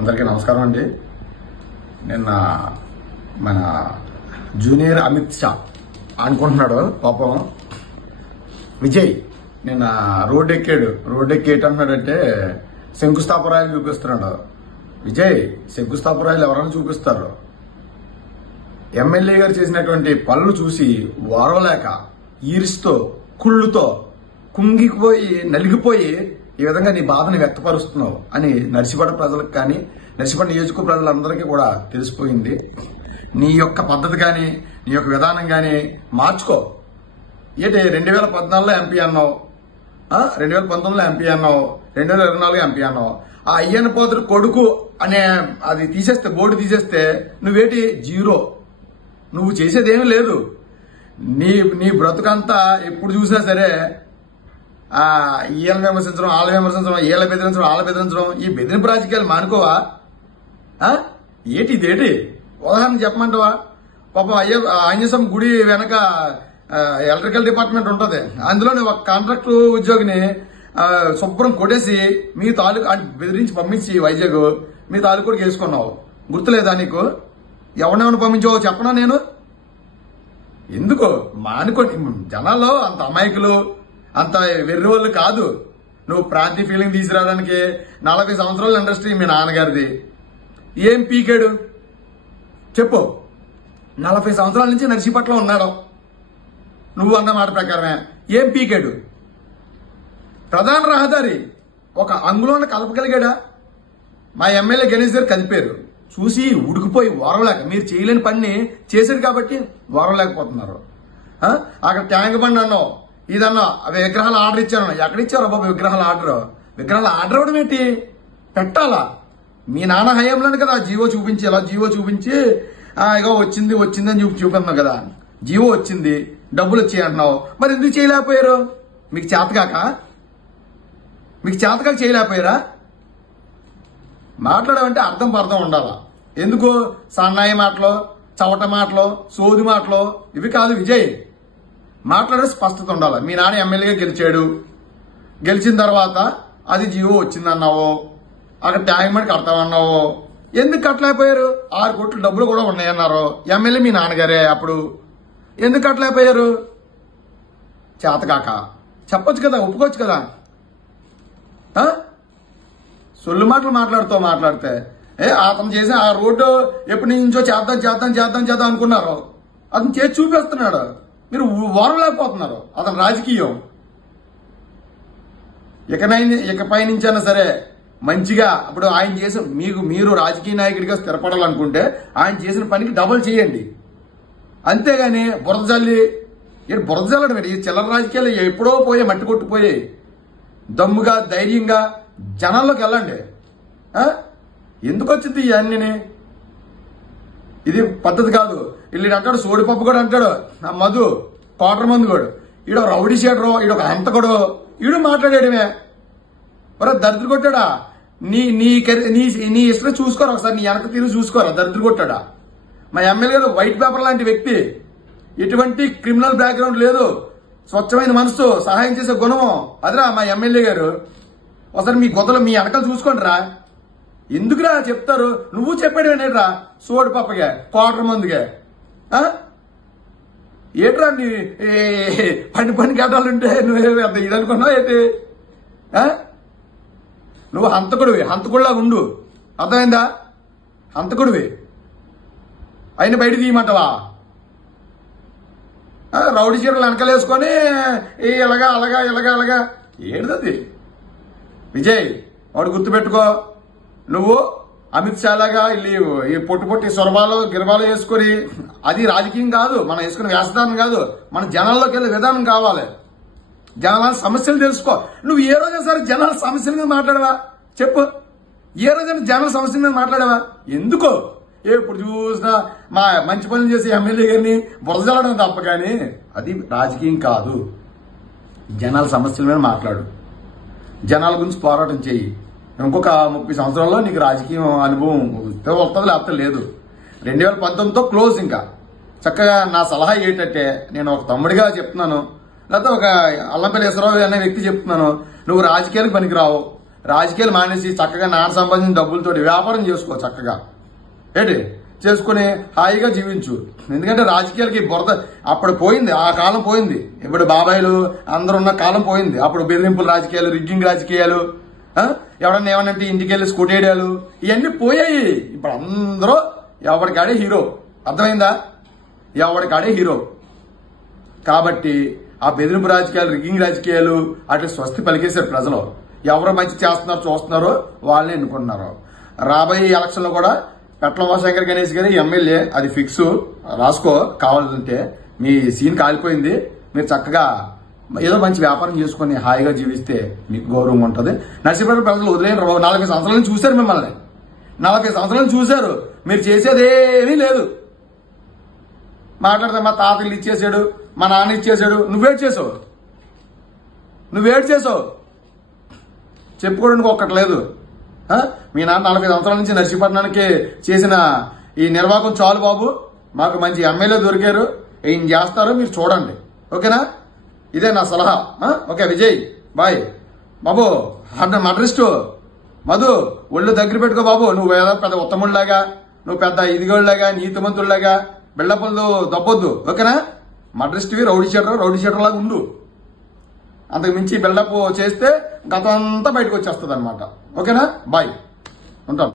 అందరికీ నమస్కారం అండి. నిన్న మన జూనియర్ అమిత్ షా అనుకుంటున్నాడు పాపం విజయ్ నిన్న రోడ్డు ఎక్కి ఏంటన్నాడంటే శంకుస్థాపరాయలు చూపిస్తున్నాడు. విజయ్ శంకుస్థాపరాయలు ఎవరైనా చూపిస్తారు. ఎమ్మెల్యే గారు చేసినటువంటి పనులు చూసి వారవలేక ఈర్ష్తో కుళ్ళుతో కుంగిపోయి నలిగిపోయి ఈ విధంగా నీ బాధని వ్యక్తపరుస్తున్నావు అని నర్సిపడ ప్రజలకు కానీ నర్సిపడ నియోజక ప్రజలందరికీ కూడా తెలిసిపోయింది. నీ యొక్క పద్ధతి కానీ నీ యొక్క విధానం కానీ మార్చుకో. ఏంటి 2014లో ఎంపీ అన్నావు, 2019లో ఎంపీ అన్నావు, 2024 ఎంపీ అన్నావు. ఆ అయ్యన్న పోతుడు కొడుకు అనే అది తీసేస్తే బోర్డు తీసేస్తే నువ్వేటి జీరో. నువ్వు చేసేదేమీ లేదు. నీ బ్రతుకంతా ఎప్పుడు చూసినా సరే ఈయన విమర్శించడం, వాళ్ళ విమర్శించడం, వీళ్ళ బెదిరించడం, వాళ్ళ బెదిరించడం, ఈ బెదిరింపు రాజకీయాలు మానుకోవా? ఇదేటి ఉదాహరణ చెప్పమంటావా? పాపం ఆంజనేయం గుడి వెనక ఎలక్ట్రికల్ డిపార్ట్మెంట్ ఉంటది. అందులోనే ఒక కాంట్రాక్ట్ ఉద్యోగిని శుభ్రం కొట్టేసి మీ తాలూకు బెదిరించి పంపించి వైజాగ్ మీ తాలూకు వేసుకున్నావు. గుర్తులేదా నీకు? ఎవరినెవరిని పంపించావో చెప్పనా నేను? ఎందుకు మానుకోండి. జనాల్లో అంత అమాయకులు అంత వెర్రి వాళ్ళు కాదు. నువ్వు ప్రాంతీయ ఫీలింగ్ తీసుకురావడానికి 40 సంవత్సరాల ఇండస్ట్రీ మీ నాన్నగారిది. ఏం పీకాడు చెప్పు? 40 సంవత్సరాల నుంచి నర్సీపట్నం ఉన్నాడు. నువ్వు అన్న మాట ప్రకారమే ఏం పీకాడు? ప్రధాన రహదారి ఒక అంగుళాన్ని కలపగలిగాడా? మా ఎమ్మెల్యే గణేష్ గారు కలిపారు. చూసి ఉడికిపోయి ఓరవలేక మీరు చేయలేని పని చేశారు కాబట్టి ఓరవలేకపోతున్నారు. అక్కడ ట్యాంక్ బండ్ అన్నావు, ఇదన్నా అవి విగ్రహాలు ఆర్డర్ ఇచ్చారన్నా. ఎక్కడిచ్చారో బాబు విగ్రహాల ఆర్డర్ ఇవ్వడం ఏంటి? పెట్టాలా? మీ నాన్న హయాంలోనే కదా జీవో చూపించి ఇలా జీవో చూపించి ఇగో వచ్చింది అని చూపిస్తున్నావు కదా. జీవో వచ్చింది, డబ్బులు వచ్చాయి అంటున్నావు. మరి ఎందుకు చేయలేకపోయారు? మీకు చేతకాక చేయలేకపోయారా? మాట్లాడమంటే అర్థం పర్థం ఉండాలా. ఎందుకు సన్నాయి మాటలు, చవట మాటలు, సోది మాటలు ఇవి కాదు విజయ్. మాట్లాడే స్పష్టత ఉండాలి. మీ నాన్న ఎమ్మెల్యేగా గెలిచాడు, గెలిచిన తర్వాత అది జీవో వచ్చిందన్నావు, అక్కడ ట్యాంక్ బండ్ కడతామన్నావు. ఎందుకు కట్టలేకపోయారు? 6 కోట్ల డబ్బులు కూడా ఉన్నాయన్నారు. ఎమ్మెల్యే మీ నాన్నగారే. అప్పుడు ఎందుకు కట్టలేకపోయారు? చేతకాక చెప్పొచ్చు కదా, ఒప్పుకోవచ్చు కదా. సొల్లు మాటలు మాట్లాడితే అతను చేసి ఆ రోడ్డు ఎప్పటి నుంచో చేద్దాం అనుకున్నారు. అతను చేసి చూపిస్తున్నాడు. మీరు ఓరలేకపోతున్నారు. అతను రాజకీయం ఇకపై నుంచైనా సరే మంచిగా ఇప్పుడు ఆయన చేసిన మీరు రాజకీయ నాయకుడిగా స్థిరపడాలనుకుంటే ఆయన చేసిన పనికి డబుల్ చేయండి. అంతేగాని బురద జల్లడం ఈ చిల్లర రాజకీయాలు ఎప్పుడో పోయే మట్టి కొట్టుపోయి దమ్ముగా ధైర్యంగా జనాల్లోకి వెళ్ళండి. ఎందుకు వచ్చింది ఇవన్నీ? ఇది పద్ధతి కాదు. వీళ్ళు అంటాడు సోడిపప్పు కూడా అంటాడు ఆ మధు కోటర్ మందు కూడా. ఈడ రౌడీ షేటరు, ఈడొక హంతకుడు, ఈడు మాట్లాడేయడమే. మరి దరిద్ర కొట్టాడా? నీ ఇష్టం చూసుకోరా, ఒకసారి నీ వెనక తీరు చూసుకోరా. దరిద్ర కొట్టాడా? మా ఎమ్మెల్యే గారు వైట్ పేపర్ లాంటి వ్యక్తి, ఎటువంటి క్రిమినల్ బ్యాక్గ్రౌండ్ లేదు, స్వచ్ఛమైన మనసు, సహాయం చేసే గుణము అదిరా మా ఎమ్మెల్యే గారు. ఒకసారి మీ గొద్దలు మీ వెనకాల చూసుకోండి రా. ఎందుకురా చెప్తారు? నువ్వు చెప్పాడు ఏంటరా సోడి పప్పగా కోటర్ మందుగా? ఏట్రా నీ పని గడ్డాలుంటే నువ్వే ఇది అనుకున్నావు ఏంటి? నువ్వు హంతకుడిలాగా ఉండు. అర్థమైందా? హంతకుడివి అయిన బయట తీయమంటావా? రౌడీ చీరలు వెనకలేసుకొని ఇలాగా ఏంటది విజయ్? వాడు గుర్తుపెట్టుకో. నువ్వు అమిత్ షా లాగా ఈ పొట్టి సొరబాలు గిరబాలు వేసుకొని అది రాజకీయం కాదు. మనం వేసుకునే వేసదానం కాదు. మన జనాల్లోకి వెళ్ళే విధానం కావాలి. జనాల సమస్యలు తెలుసుకో. నువ్వు ఏ రోజైనా సరే జనాల సమస్యల మీద మాట్లాడవా చెప్పు? ఏ రోజైనా జనాల సమస్యల మీద మాట్లాడవా? ఎందుకో ఎప్పుడు చూసినా మా మంచి పనులు చేసే ఎమ్మెల్యే గారిని బురదలడం తప్ప కానీ అది రాజకీయం కాదు. జనాల సమస్యల మీద మాట్లాడు. జనాల గురించి పోరాటం చేయి. ఇంకొక 30 సంవత్సరాల్లో నీకు రాజకీయ అనుభవం వస్తుంది, లేకపోతే లేదు. 2019తో క్లోజ్. ఇంకా చక్కగా నా సలహా ఏంటంటే నేను ఒక తమ్ముడిగా చెప్తున్నాను, లేకపోతే ఒక అల్లంపల్లి ఈశ్వరరావు అనే వ్యక్తి చెప్తున్నాను, నువ్వు రాజకీయాలకు పనికిరావు. రాజకీయాలు మానేసి చక్కగా నాన్న సంపాదించిన డబ్బులతోటి వ్యాపారం చేసుకో చక్కగా ఏంటి చేసుకుని హాయిగా జీవించు. ఎందుకంటే రాజకీయాలకి బురద అప్పుడు పోయింది, ఆ కాలం పోయింది. ఇప్పుడు బాబాయిలు అందరూ ఉన్న కాలం పోయింది. అప్పుడు బెదిరింపుల రాజకీయాలు, రిగ్గింగ్ రాజకీయాలు, ఎవడన్నా ఏమన్నంటే ఇంటికి వెళ్ళి స్కూటీ వేయడాలు, ఇవన్నీ పోయాయి. ఇప్పుడు అందరూ ఎవరికాడే హీరో. అర్థమైందా? ఎవరికాడే హీరో. కాబట్టి ఆ బెదిరింపు రాజకీయాలు, రిగ్గింగ్ రాజకీయాలు అటు స్వస్తి పలికేశారు ప్రజలు. ఎవరు మంచి చేస్తున్నారో చూస్తున్నారో వాళ్ళని ఎన్నుకుంటున్నారు. రాబోయే ఎలక్షన్ లో కూడా పెట్ల ఉమాశంకర్ గణేష్ గారి ఎమ్మెల్యే, అది ఫిక్స్. రాసుకో కావాలంటే. మీ సీన్ కాలిపోయింది. మీరు చక్కగా ఏదో మంచి వ్యాపారం చేసుకుని హాయిగా జీవిస్తే మీకు గౌరవం ఉంటుంది. నర్సీపట్నం ప్రజలు వదిలేరు. 40 సంవత్సరాల నుంచి చూశారు మిమ్మల్ని. 40 సంవత్సరాల నుంచి చూశారు. మీరు చేసేదేమీ లేదు. మాట్లాడితే మా తాతలు ఇచ్చేసాడు, మా నాన్న ఇచ్చేసాడు. నువ్వేడు చేసావు చెప్పుకోవడానికి ఒక్కటి లేదు. మీ నాన్న 40 సంవత్సరాల నుంచి నర్సీపట్నానికి చేసిన ఈ నిర్వాహకం చాలు బాబు. మాకు మంచి ఎమ్మెల్యే దొరికారు, ఏం చేస్తారో మీరు చూడండి. ఓకేనా? ఇదే నా సలహా. ఓకే విజయ్ బాయ్. బాబు మడ్రిస్టు మధు ఒళ్ళు దగ్గర పెట్టుకో బాబు. నువ్వు ఏదో పెద్ద ఉత్తముడిలాగా, నువ్వు పెద్ద ఇదిగోళ్ళలాగా, నీతిమంతుడిలాగా బిల్డప్లతో దప్పొద్దు. ఓకేనా? మడ్రిస్ట్వి రౌడీ షీటర్ లాగా ఉండు. అంతకు మించి బిల్డప్ చేస్తే గతం అంతా బయటకు వచ్చేస్తుంది అనమాట. ఓకేనా? బాయ్, ఉంటాను.